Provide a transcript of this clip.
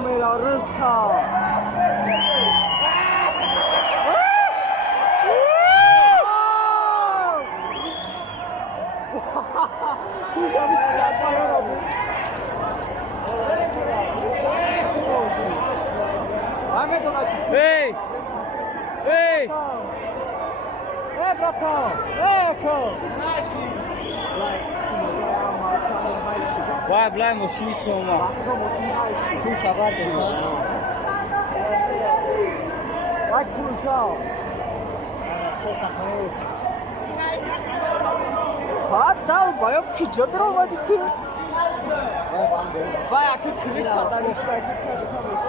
melhor risca. Puxa, me tira, vai, vai, dona aqui. Ei! Ei! É, bratão! É, cão! Vai, blind, mo shi so ma. Puxa, vai, pessoal. Vai, cuzão! Ah, tá, vai, eu pedi outra uma de aqui. Vai, aqui, clica, tá ali, vai, aqui,